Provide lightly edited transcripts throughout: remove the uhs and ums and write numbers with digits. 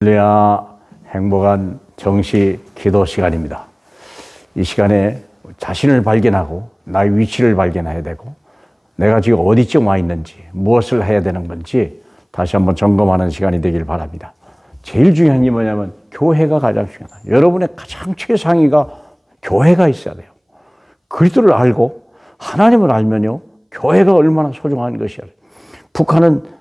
할렐루야, 행복한 정시 기도 시간입니다. 이 시간에 자신을 발견하고 나의 위치를 발견해야 되고 내가 지금 어디쯤 와 있는지 무엇을 해야 되는 건지 다시 한번 점검하는 시간이 되길 바랍니다. 제일 중요한 게 뭐냐면 교회가 가장 중요하다. 여러분의 가장 최상위가 교회가 있어야 돼요. 그리스도를 알고 하나님을 알면요, 교회가 얼마나 소중한 것이야. 북한은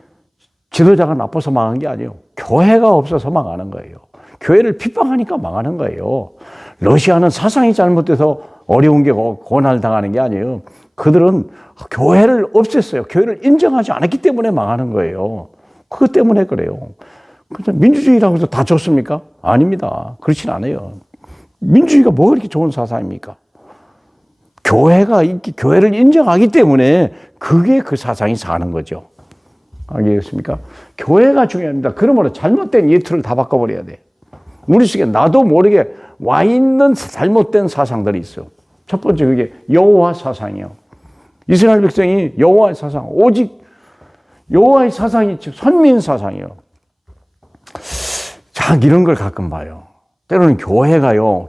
지도자가 나빠서 망한 게 아니에요. 교회가 없어서 망하는 거예요. 교회를 핍박하니까 망하는 거예요. 러시아는 사상이 잘못돼서 어려운 게 고난을 당하는 게 아니에요. 그들은 교회를 없앴어요. 교회를 인정하지 않았기 때문에 망하는 거예요. 그것 때문에 그래요. 민주주의라고 해서 다 좋습니까? 아닙니다. 그렇진 않아요. 민주주의가 뭐가 그렇게 좋은 사상입니까? 교회를 인정하기 때문에 그게 그 사상이 사는 거죠. 알겠습니까? 교회가 중요합니다. 그러므로 잘못된 예틀을 다 바꿔버려야 돼. 우리 속에 나도 모르게 와 있는 잘못된 사상들이 있어요. 첫 번째 그게 여호와 사상이요. 이스라엘 백성이 여호와의 사상, 오직 여호와의 사상이 선민 사상이요. 자, 이런 걸 가끔 봐요. 때로는 교회가요,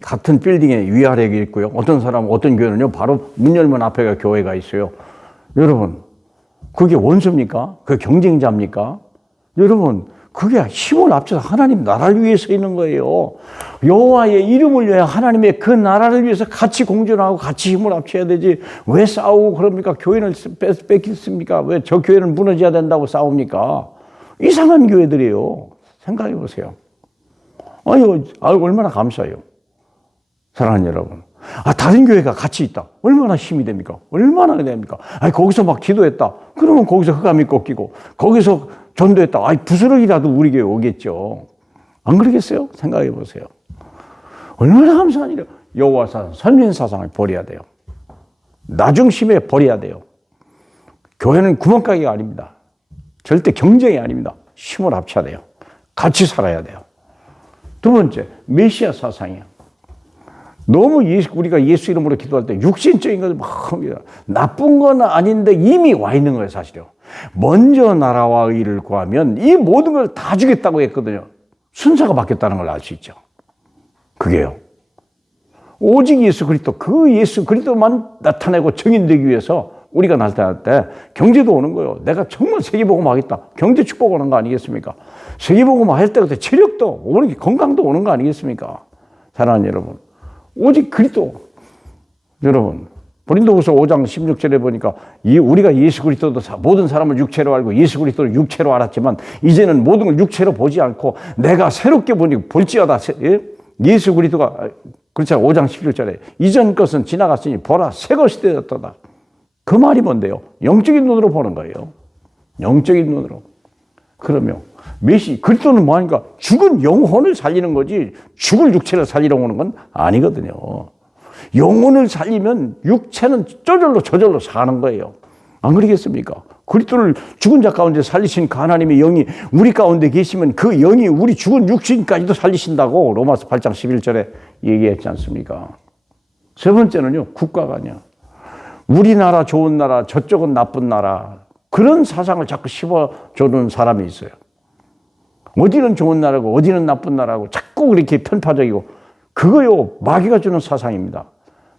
같은 빌딩에 위아래가 있고요. 어떤 사람은, 어떤 교회는요, 바로 문 열면 앞에가 교회가 있어요. 여러분, 그게 원수입니까? 그게 경쟁자입니까? 여러분, 그게 힘을 합쳐서 하나님 나라를 위해서 있는 거예요. 여호와의 이름을 위해 하나님의 그 나라를 위해서 같이 공존하고 같이 힘을 합쳐야 되지. 왜 싸우고 그럽니까? 교회를 뺏겼습니까? 왜 저 교회는 무너져야 된다고 싸웁니까? 이상한 교회들이에요. 생각해 보세요. 아유, 얼마나 감사해요. 사랑하는 여러분. 다른 교회가 같이 있다. 얼마나 힘이 됩니까? 얼마나 됩니까? 거기서 막 기도했다. 그러면 거기서 흑암이 꺾이고, 거기서 전도했다. 부스러기라도 우리 교회 오겠죠. 안 그러겠어요? 생각해 보세요. 얼마나 감사한 일이에요. 여호와 사상, 선민 사상을 버려야 돼요. 나중심에 버려야 돼요. 교회는 구멍가게가 아닙니다. 절대 경쟁이 아닙니다. 힘을 합쳐야 돼요. 같이 살아야 돼요. 두 번째, 메시아 사상이에요. 너무 우리가 예수 이름으로 기도할 때 육신적인 것을 막 합니다. 나쁜 건 아닌데 이미 와 있는 거예요, 사실요. 먼저 나라와 의를 구하면 이 모든 걸 다 주겠다고 했거든요. 순서가 바뀌었다는 걸 알 수 있죠. 그게요. 오직 예수 그리스도, 그 예수 그리스도만 나타내고 증인되기 위해서 우리가 나타날 때 경제도 오는 거예요. 내가 정말 세계복음 하겠다. 경제 축복 오는 거 아니겠습니까? 세계복음 할 때 체력도 오는 게, 건강도 오는 거 아니겠습니까? 사랑하는 여러분. 오직 그리스도. 여러분, 고린도후서 5장 16절에 보니까 우리가 예수 그리스도도 모든 사람을 육체로 알고 예수 그리스도를 육체로 알았지만 이제는 모든 걸 육체로 보지 않고 내가 새롭게 보니 볼지어다. 예수 그리스도가, 그렇잖아요. 5장 16절에 이전 것은 지나갔으니 보라 새 것이 되었다. 그 말이 뭔데요? 영적인 눈으로 보는 거예요. 영적인 눈으로. 그러면 그리스도는 뭐하니까 죽은 영혼을 살리는 거지 죽을 육체를 살리러 오는 건 아니거든요. 영혼을 살리면 육체는 저절로 사는 거예요. 안 그러겠습니까? 그리스도를 죽은 자 가운데 살리신 그 하나님의 영이 우리 가운데 계시면 그 영이 우리 죽은 육신까지도 살리신다고 로마서 8장 11절에 얘기했지 않습니까? 세 번째는요, 국가관이요. 우리나라 좋은 나라, 저쪽은 나쁜 나라, 그런 사상을 자꾸 씹어주는 사람이 있어요. 어디는 좋은 나라고 어디는 나쁜 나라고 자꾸 그렇게 편파적이고, 그거요 마귀가 주는 사상입니다.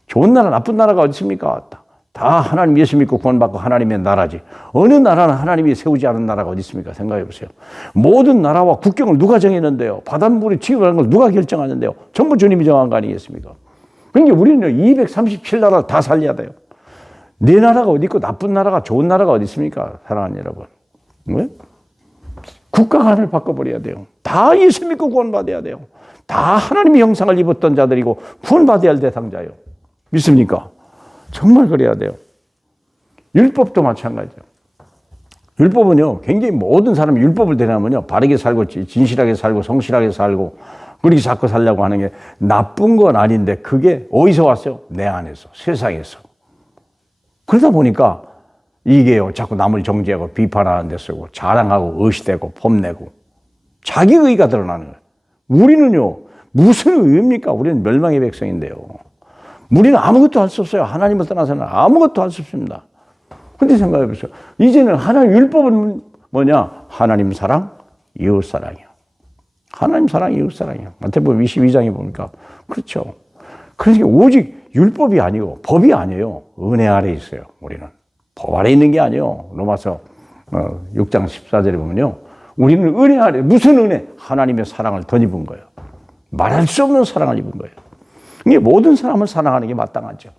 좋은 나라 나쁜 나라가 어디 있습니까? 다 하나님 예수 믿고 구원받고 하나님의 나라지. 어느 나라는 하나님이 세우지 않은 나라가 어디 있습니까? 생각해 보세요. 모든 나라와 국경을 누가 정했는데요? 바닷물이 취급하는 걸 누가 결정하는데요? 전부 주님이 정한 거 아니겠습니까? 그러니까 우리는요 237나라를 다 살려야 돼요. 네 나라가 어디 있고 나쁜 나라가 좋은 나라가 어디 있습니까? 사랑하는 여러분. 왜? 국가관을 바꿔버려야 돼요. 다 예수 믿고 구원받아야 돼요. 다 하나님의 형상을 입었던 자들이고 구원받아야 할 대상자예요. 믿습니까? 정말 그래야 돼요. 율법도 마찬가지예요. 율법은요, 굉장히 모든 사람이 율법을 대하면요, 바르게 살고, 진실하게 살고, 성실하게 살고, 그렇게 자꾸 살려고 하는 게 나쁜 건 아닌데, 그게 어디서 왔어요? 내 안에서, 세상에서. 그러다 보니까 이게요, 자꾸 남을 정죄하고 비판하는 데 쓰고, 자랑하고, 의시되고, 폼내고, 자기 의가 드러나는 거예요. 우리는요, 무슨 의입니까? 우리는 멸망의 백성인데요. 우리는 아무것도 할 수 없어요. 하나님을 떠나서는 아무것도 할 수 없습니다. 근데 생각해 보세요. 이제는 하나님 율법은 뭐냐? 하나님 사랑, 이웃 사랑이야. 하나님 사랑이 이웃 사랑이에요. 마태복음 22장에 보니까 그렇죠. 그러니까 오직 율법이 아니고 법이 아니에요. 은혜 아래 있어요. 우리는 법 아래 있는 게 아니에요. 로마서 6장 14절에 보면요, 우리는 은혜 아래, 무슨 은혜? 하나님의 사랑을 덧입은 거예요. 말할 수 없는 사랑을 입은 거예요. 이게 모든 사람을 사랑하는 게 마땅하죠.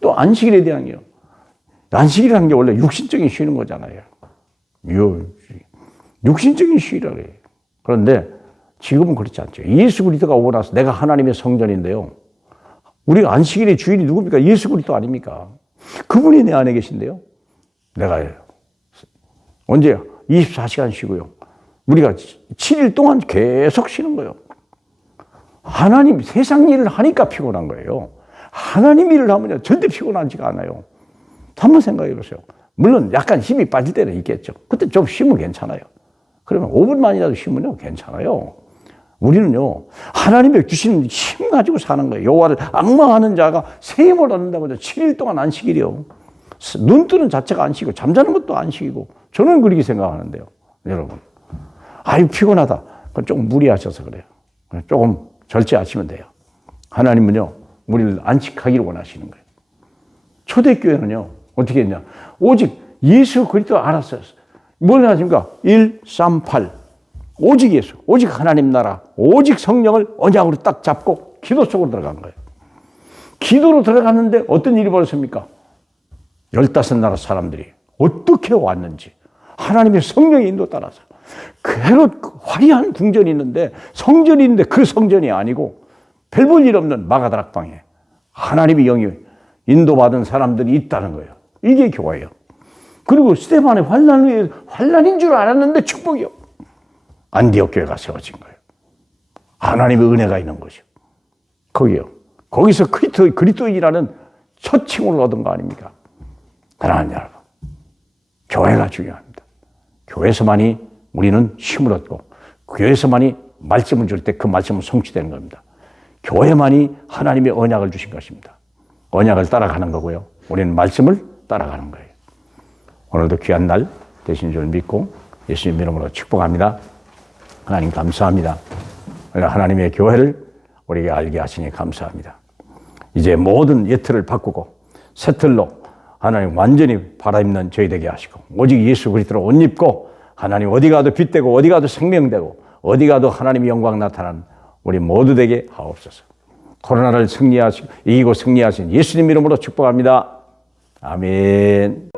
또 안식일에 대한 게요. 안식일이라는 게 원래 육신적인 쉬는 거잖아요. 육신적인 쉬라고 해요. 그런데 지금은 그렇지 않죠. 예수 그리스도가 오고 나서 내가 하나님의 성전인데요. 우리가 안식일의 주인이 누굽니까? 예수 그리스도 아닙니까? 그분이 내 안에 계신데요. 내가 언제 24시간 쉬고요. 우리가 7일 동안 계속 쉬는 거예요. 하나님 세상 일을 하니까 피곤한 거예요. 하나님 일을 하면 절대 피곤하지가 않아요. 한번 생각해 보세요. 물론 약간 힘이 빠질 때는 있겠죠. 그때 좀 쉬면 괜찮아요. 그러면 5분만이라도 쉬면요 괜찮아요. 우리는요 하나님의 주신 힘 가지고 사는 거예요. 여호와를 앙망하는 자가 새 힘을 얻는다고 해서 7일 동안 안식일이요. 눈 뜨는 자체가 안식이고 잠자는 것도 안식이고 저는 그렇게 생각하는데요. 여러분 아유 피곤하다. 그건 조금 무리하셔서 그래요. 조금 절제하시면 돼요. 하나님은요 우리를 안식하기를 원하시는 거예요. 초대교회는요 어떻게 했냐, 오직 예수 그리스도 알았어요. 뭘 하십니까? 1, 3, 8 오직 예수, 오직 하나님 나라, 오직 성령을 언약으로 딱 잡고 기도 속으로 들어간 거예요. 기도로 들어갔는데 어떤 일이 벌어집니까? 15나라 사람들이 어떻게 왔는지 하나님의 성령의 인도 따라서 그대로 화려한 궁전이 있는데 성전이 있는데 그 성전이 아니고 별 볼 일 없는 마가다락방에 하나님의 영이 인도받은 사람들이 있다는 거예요. 이게 교회예요. 그리고 스데반의 환난인 줄 알았는데 축복이요. 안디옥 교회가 세워진 거예요. 하나님의 은혜가 있는 것이요. 거기요. 거기서 그리스도인이라는 첫 칭호를 얻은 거 아닙니까? 사랑하는 여러분, 교회가 중요합니다. 교회에서만이 우리는 힘을 얻고 교회에서만이 말씀을 줄 때 그 말씀은 성취되는 겁니다. 교회만이 하나님의 언약을 주신 것입니다. 언약을 따라가는 거고요. 우리는 말씀을 따라가는 거예요. 오늘도 귀한 날 되신 줄 믿고 예수님 이름으로 축복합니다. 하나님 감사합니다. 하나님의 교회를 우리에게 알게 하시니 감사합니다. 이제 모든 예틀을 바꾸고 새 틀로 하나님 완전히 갈아입는 저희 되게 하시고 오직 예수 그리스도로 옷 입고 하나님 어디 가도 빛되고 어디 가도 생명되고 어디 가도 하나님의 영광 나타나는 우리 모두 되게 하옵소서. 코로나를 이기고 승리하신 예수님 이름으로 축복합니다. 아멘.